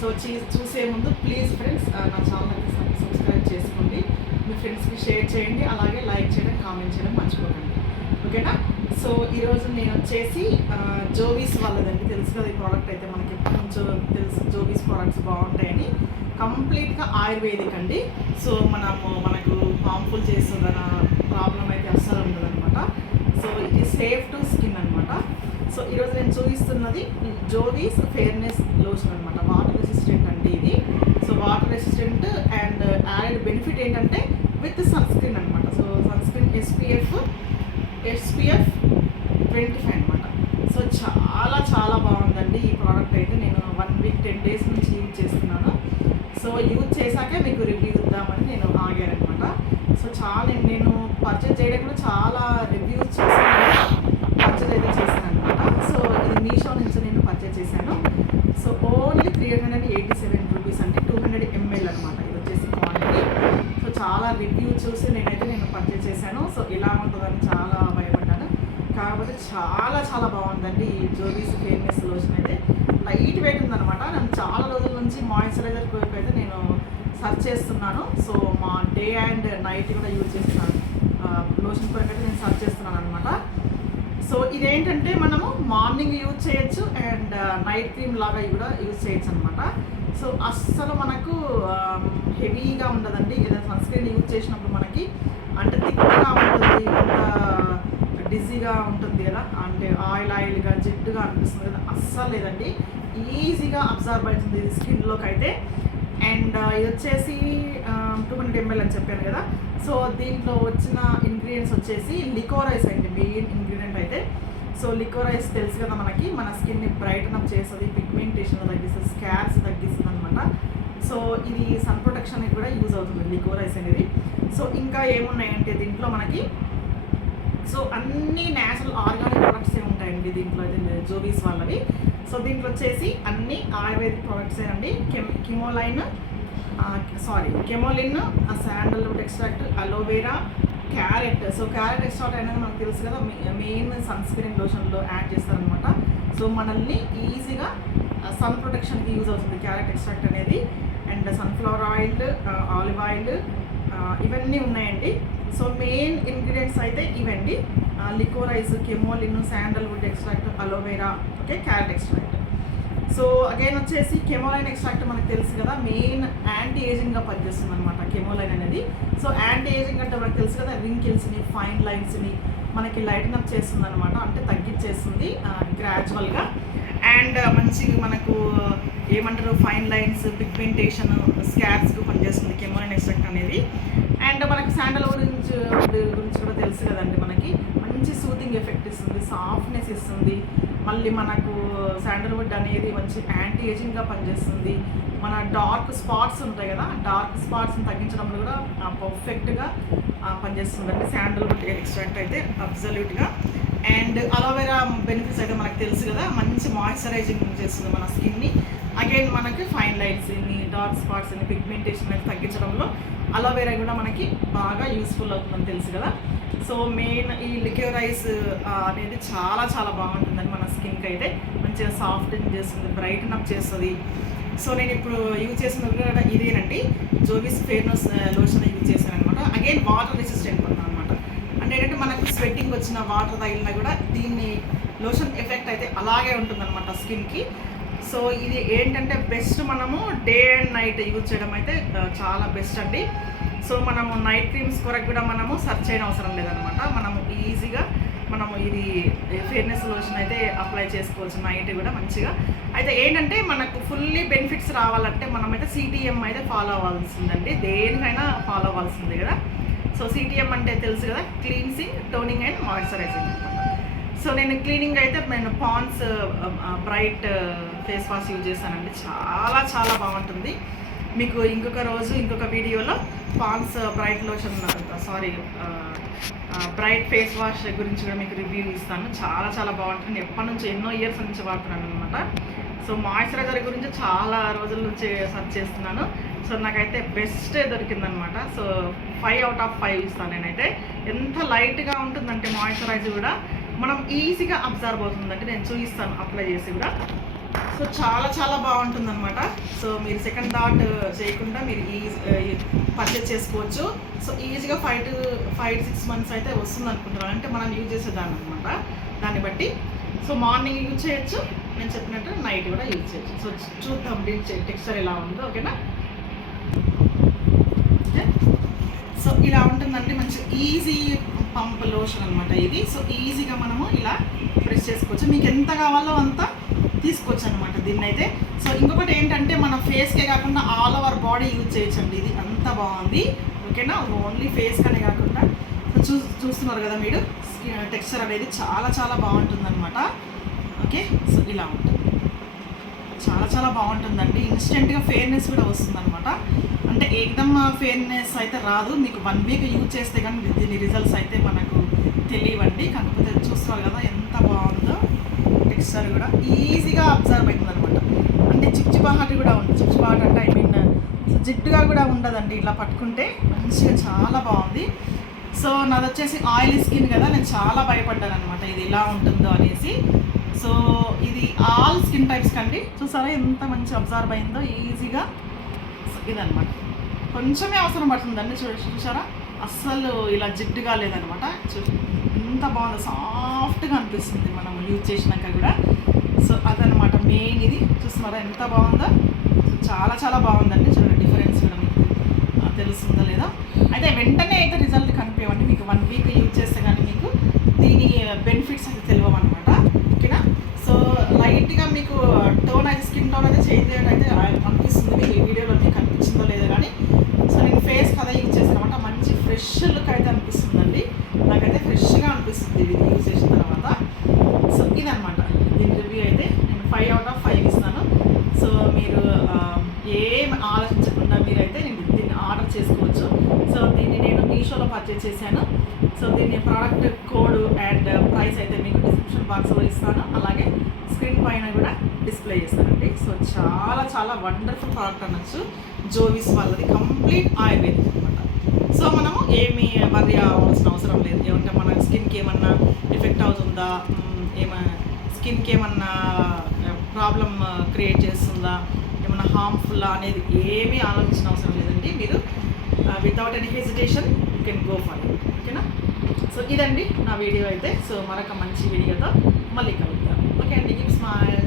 So చూసే ముందు please friends నా ఛానల్కి సబ్స్క్రైబ్ చేసుకోండి, మీ ఫ్రెండ్స్కి షేర్ చేయండి, అలాగే లైక్ చేయడం కామెంట్ చేయడం మర్చిపోకండి, ఓకేనా. సో ఈరోజు నేను వచ్చేసి జోవీస్ వాళ్ళదండి, తెలుసు కదా ఈ ప్రోడక్ట్ అయితే మనకి ఎప్పటి నుంచో తెలుసు, జోవీస్ ప్రోడక్ట్స్ బాగుంటాయని. కంప్లీట్గా ఆయుర్వేదిక్ అండి. సో మనకు హార్మ్ఫుల్ చేస్తుందన్న ప్రాబ్లం అయితే అస్సలు ఉండదన్నమాట. సో ఇది సేఫ్ టు స్కిన్ అనమాట. సో ఈరోజు నేను చూపిస్తున్నది జోవీస్ ఫేర్నెస్ లోషన్ అనమాట. వాటర్ రెసిస్టెంట్ అండి ఇది. So water resistant and add benefit ఏంటంటే విత్ సన్ స్క్రీన్ అనమాట. సో సన్ స్క్రీన్ SPF 25 అనమాట. సో చాలా బాగుందండి ఈ ప్రోడక్ట్ అయితే. నేను 1 వీక్ 10 డేస్ నుంచి యూజ్ చేస్తున్నాను. సో యూజ్ చేశాకే మీకు రివ్యూ ఇద్దామని నేను ఆగానమాట. సో నేను పర్చేజ్ చేయడం కూడా చాలా రివ్యూస్ చూసి పర్చేజ్ అయితే చేశాను అనమాట. సో ఇది మీషో నుంచి నేను పర్చేజ్ చేశాను. సో ఓన్లీ 387 రూపీస్ అంటే 200 ml అనమాట. ఇది వచ్చేసి క్వాంటిటీ. సో చాలా రివ్యూ చూసి నేను పర్చేజ్ చేశాను. సో ఇలా ఉంటుందని చాలా భయపడ్డాను, కాకపోతే చాలా బాగుందండి ఈ జోవీస్ ఫేర్నెస్ లోషన్ అయితే. లైట్ వెయిట్ ఉందనమాట. నేను చాలా రోజుల నుంచి మాయిశ్చరైజర్ కొరకు అయితే నేను సర్చ్ చేస్తున్నాను. సో మా డే అండ్ నైట్ కూడా యూజ్ చేస్తున్నాను, లోషన్ కొరకు అయితే నేను సర్చ్ చేస్తున్నాను అనమాట. సో ఇదేంటంటే మనము మార్నింగ్ యూజ్ చేయొచ్చు అండ్ నైట్ క్రీమ్ లాగా కూడా యూజ్ చేయొచ్చు అనమాట. సో అస్సలు మనకు హెవీగా ఉండదండి. ఏదైనా సన్ స్క్రీన్ యూజ్ చేసినప్పుడు మనకి అంటే థిక్గా ఉంటుంది, డిజీగా ఉంటుంది కదా, అంటే ఆయిల్గా జిడ్డుగా అనిపిస్తుంది కదా, అస్సలు లేదండి. ఈజీగా అబ్జర్వ్ అవుతుంది ఇది స్కిన్లోకి అయితే. అండ్ ఇది వచ్చేసి 200 ml అని చెప్పాను కదా. సో దీంట్లో వచ్చిన ఇంగ్రీడియంట్స్ వచ్చేసి లికోరైస్ అండి మెయిన్ ఇంగ్రీడియంట్ అయితే. సో లికోరైస్ తెలుసు కదా మనకి, మన స్కిన్ని బ్రైటన్ అప్ చేస్తుంది, పిగ్మెంటేషన్ తగ్గిస్తుంది, స్కార్స్ తగ్గిస్తుంది అనమాట. సో ఇది సన్ ప్రొటెక్షన్కి కూడా యూజ్ అవుతుంది లికోరైస్ అనేది. సో ఇంకా ఏమున్నాయంటే దీంట్లో మనకి సో అన్ని న్యాచురల్ ఆర్గానిక్ ప్రొడక్ట్సే ఉంటాయండి దీంట్లో అయితే జోవీస్ వాళ్ళవి. సో దీంట్లో వచ్చేసి అన్ని ఆయుర్వేదిక్ ప్రొడక్ట్సే అండి. Chamomile, sandalwood extract, aloe vera, carrot. So carrot extract అనేది మనకు తెలుసు కదా, మెయిన్ సన్ స్క్రీన్ లోషన్లో యాడ్ చేస్తారనమాట. సో మనల్ని ఈజీగా సన్ ప్రొటెక్షన్కి యూజ్ అవుతుంది క్యారెట్ ఎక్స్ట్రాక్ట్ అనేది. And sunflower oil, olive oil, ఇవన్నీ ఉన్నాయండి. సో మెయిన్ ఇంగ్రీడియంట్స్ అయితే ఇవండి: licorice, chamomile, sandalwood extract, aloe vera, okay, carrot extract. So again వచ్చేసి కెమోలైన్ ఎక్స్ట్రాక్ట్ మనకు తెలుసు కదా, మెయిన్ యాంటీ ఏజింగ్గా పనిచేస్తుంది అనమాట కెమోలైన్ అనేది. సో యాంటీ ఏజింగ్ అంటే మనకు తెలుసు కదా, రింకిల్స్ని, ఫైన్ లైన్స్ని మనకి లైటన్ అప్ చేస్తుంది అనమాట, అంటే తగ్గించేస్తుంది గ్రాడ్యువల్గా. అండ్ మంచిగా మనకు ఏమంటారు, ఫైన్ లైన్స్, పిగ్మెంటేషన్, స్కార్స్కి పనిచేస్తుంది కెమోలైన్ ఎక్స్ట్రాక్ట్ అనేది. అండ్ మనకు శాండల్వుడ్ గురించి కూడా తెలుసు కదండి, మనకి మంచి సూతింగ్ ఎఫెక్ట్ ఇస్తుంది, సాఫ్ట్నెస్ ఇస్తుంది. మళ్ళీ మనకు శాండల్వుడ్ అనేది మంచి యాంటీ ఏజింగ్గా పనిచేస్తుంది. మన డార్క్ స్పాట్స్ ఉంటాయి కదా, డార్క్ స్పాట్స్ని తగ్గించడంలో కూడా పర్ఫెక్ట్గా పనిచేస్తుందండి శాండల్వుడ్ ఎక్స్ట్రాక్ట్ అయితే అబ్సల్యూట్గా. అండ్ అలోవెరా బెనిఫిట్స్ అయితే మనకు తెలుసు కదా, మంచి మాయిశ్చరైజింగ్ చేస్తుంది మన స్కిన్ని. అగైన్ మనకి ఫైన్ లైన్స్ని, డార్క్ స్పాట్స్ని, పిగ్మెంటేషన్ అనేది తగ్గించడంలో అలోవెరా కూడా మనకి బాగా యూస్ఫుల్ అవుతుందని తెలుసు కదా. సో మెయిన్ ఈ లికోరైస్ అనేది చాలా బాగుంటుందని మన స్కిన్కి అయితే. మంచిగా సాఫ్ట్నింగ్ చేస్తుంది, బ్రైటన్ అప్ చేస్తుంది. సో నేను ఇప్పుడు యూజ్ చేసినది కూడా ఇదేనండి, జోవీస్ ఫేర్నెస్ లోషన్ యూజ్ చేశాను అనమాట. అగైన్ వాటర్ రెసిస్టెంట్ అనమాట. అంటే ఏంటంటే మనకు స్వెట్టింగ్ వచ్చిన వాటర్ తగిలినా కూడా దీన్ని లోషన్ ఎఫెక్ట్ అయితే అలాగే ఉంటుందన్నమాట స్కిన్కి. సో ఇది ఏంటంటే బెస్ట్, మనము డే అండ్ నైట్ యూజ్ చేయడం అయితే చాలా బెస్ట్ అండి. సో మనము నైట్ క్రీమ్స్ కొరకు కూడా మనము సర్చ్ చేయడం అవసరం లేదనమాట. మనము ఈజీగా ఇది ఫేర్నెస్ లోషన్ అయితే అప్లై చేసుకోవచ్చు నైట్ కూడా మంచిగా. అయితే ఏంటంటే మనకు ఫుల్లీ బెనిఫిట్స్ రావాలంటే మనమైతే CTM అయితే ఫాలో అవ్వాల్సిందండి, దేనికైనా ఫాలో అవ్వాల్సిందే కదా. సో CTM అంటే తెలుసు కదా, క్లీన్సింగ్, టోనింగ్ అండ్ మాయిశ్చరైజింగ్ అనమాట. సో నేను క్లీనింగ్ అయితే Pond's bright face wash use చేశానండి, చాలా బాగుంటుంది. మీకు ఇంకొక వీడియోలో Pond's bright lotion bright face wash గురించి కూడా మీకు రివ్యూ ఇస్తాను. చాలా బాగుంటుంది. ఎప్పటి నుంచి ఎన్నో ఇయర్స్ నుంచి వాడుతున్నాను అనమాట. సో మాయిశ్చరైజర్ గురించి చాలా రోజుల నుంచి సర్చ్ చేస్తున్నాను. సో నాకైతే బెస్ట్ దొరికిందనమాట. సో 5 out of 5 ఇస్తాను నేనైతే. ఎంత లైట్గా ఉంటుందంటే మాయిశ్చరైజర్ కూడా మనం ఈజీగా అబ్జర్వ్ అవుతుందంటే నేను చూపిస్తాను అప్లై చేసి కూడా. సో చాలా చాలా బాగుంటుంది అనమాట. సో మీరు సెకండ్ థాట్ చేయకుండా మీరు పర్చేస్ చేసుకోవచ్చు. సో ఈజీగా 5 to 6 months అయితే వస్తుంది అనుకుంటున్నాను, అంటే మనం యూజ్ చేసేదాన్ని అనమాట. దాన్ని బట్టి సో మార్నింగ్ యూజ్ చేయొచ్చు, నేను చెప్పినట్టు నైట్ కూడా యూజ్ చేయొచ్చు. సో చూద్దాం దీని టెక్స్చర్ ఎలా ఉందో. ఓకేనా. సో ఇలా ఉంటుందండి, మంచి ఈజీ పంప్ లోషన్ అనమాట ఇది. సో ఈజీగా మనము ఇలా ప్రెస్ చేసుకోవచ్చు, మీకు ఎంత కావాలో అంత తీసుకోవచ్చు అనమాట దీన్ని అయితే. సో ఇంకొకటి ఏంటంటే మన ఫేస్కే కాకుండా ఆల్ ఓవర్ బాడీ యూజ్ చేయొచ్చండి, ఇది అంత బాగుంది. ఓకేనా. ఓన్లీ ఫేస్ కనే కాకుండా చూస్తున్నారు కదా మీరు, టెక్స్చర్ అనేది చాలా చాలా బాగుంటుంది అనమాట. ఓకే. సో ఇలా ఉంటుంది, చాలా చాలా బాగుంటుందండి. ఇన్స్టెంట్గా ఫేర్నెస్ కూడా వస్తుంది అనమాట. అంటే ఏకదమ్ ఫేర్నెస్ అయితే రాదు, మీకు 1 week యూజ్ చేస్తే కానీ దీని రిజల్ట్స్ అయితే మనకు తెలియవండి. కాకపోతే చూస్తున్నారు కదా ఎంత బాగుందో, టెక్స్చర్ కూడా ఈజీగా అబ్జర్వ్ అవుతుంది అనమాట. అంటే చిప్చిపాహాటి కూడా ఉంది, చిప్చిపాహాట్ అంటే ఐ మీన్ జిడ్డుగా కూడా ఉండదండి, ఇలా పట్టుకుంటే మంచిగా చాలా బాగుంది. సో నాది వచ్చేసి ఆయిలీ స్కిన్ కదా, నేను చాలా భయపడ్డాను అనమాట ఇది ఎలా ఉంటుందో అనేసి. సో ఇది ఆల్ స్కిన్ టైప్స్ కండి, చూసారా ఎంత మంచి అబ్జర్వ్ అయిందో ఈజీగా. ఇదనమాట కొంచెమే అవసరం పడుతుందండి, చూసారా అస్సలు ఇలా జిడ్డుగా లేదనమాట. ఎంత బాగుందో, సాఫ్ట్గా అనిపిస్తుంది మనం యూజ్ చేసినాక కూడా. సో అదనమాట మెయిన్ ఇది, చూస్తున్నారా ఎంత బాగుందో. చాలా చాలా బాగుందండి, చూడండి డిఫరెన్స్ కూడా మీకు తెలుస్తుందో లేదా. అయితే వెంటనే అయితే రిజల్ట్ కనిపించండి, మీకు 1 week యూజ్ చేస్తే కానీ మీకు దీని బెనిఫిట్స్ అయితే తెలియవు అనమాట. ఓకేనా. సో లైట్గా మీకు టోన్ అయితే స్కిన్ టోన్ అయితే చేంజ్ చేయడం అయితే అనిపిస్తుంది, మీకు ఈ వీడియోలో మీకు కనిపించిందో లేదో కానీ. సో నేను ఫేస్ కదా యూజ్ చేస్తాను అనమాట, మంచి ఫ్రెష్ లుక్ అయితే అనిపిస్తుందండి, నాకైతే ఫ్రెష్గా అనిపిస్తుంది ఇది యూజ్ చేసిన తర్వాత. సో ఇదనమాట దీని రివ్యూ అయితే నేను 5 out of 5 ఇస్తాను. సో మీరు ఏం ఆలోచించకుండా మీరైతే నేను దీన్ని ఆర్డర్ చేసుకోవచ్చు. సో దీన్ని నేను మీషోలో పర్చేస్ చేశాను. సో దీని ప్రోడక్ట్ కోడ్ అండ్ ప్రైస్ అయితే మీకు డిస్క్రిప్షన్ బాక్స్లో ఇస్తాను, అలాగే స్క్రీన్ పైన కూడా డిస్ప్లే చేస్తానండి. సో చాలా చాలా వండర్ఫుల్ ప్రోడక్ట్ అనొచ్చు, జోవీస్ వాళ్ళది కంప్లీట్ ఆయుర్వేదిక్ అనమాట. సో మనము ఏమీ వర్రీ అవ్వాల్సిన అవసరం లేదు, ఏమంటే మన స్కిన్కి ఏమన్నా ఎఫెక్ట్ అవుతుందా, ఏమైనా స్కిన్కి ఏమన్నా ప్రాబ్లమ్ క్రియేట్ చేస్తుందా, ఏమన్నా హార్మ్ఫుల్ అనేది ఏమీ ఆలోచించిన అవసరం లేదండి. మీరు without any hesitation you can go for it. ఓకేనా. సో ఇదండి నా వీడియో అయితే. సో మరొక మంచి వీడియోతో మళ్ళీ కలుద్దాం. ఓకే అండి, కీప్ స్మైల్.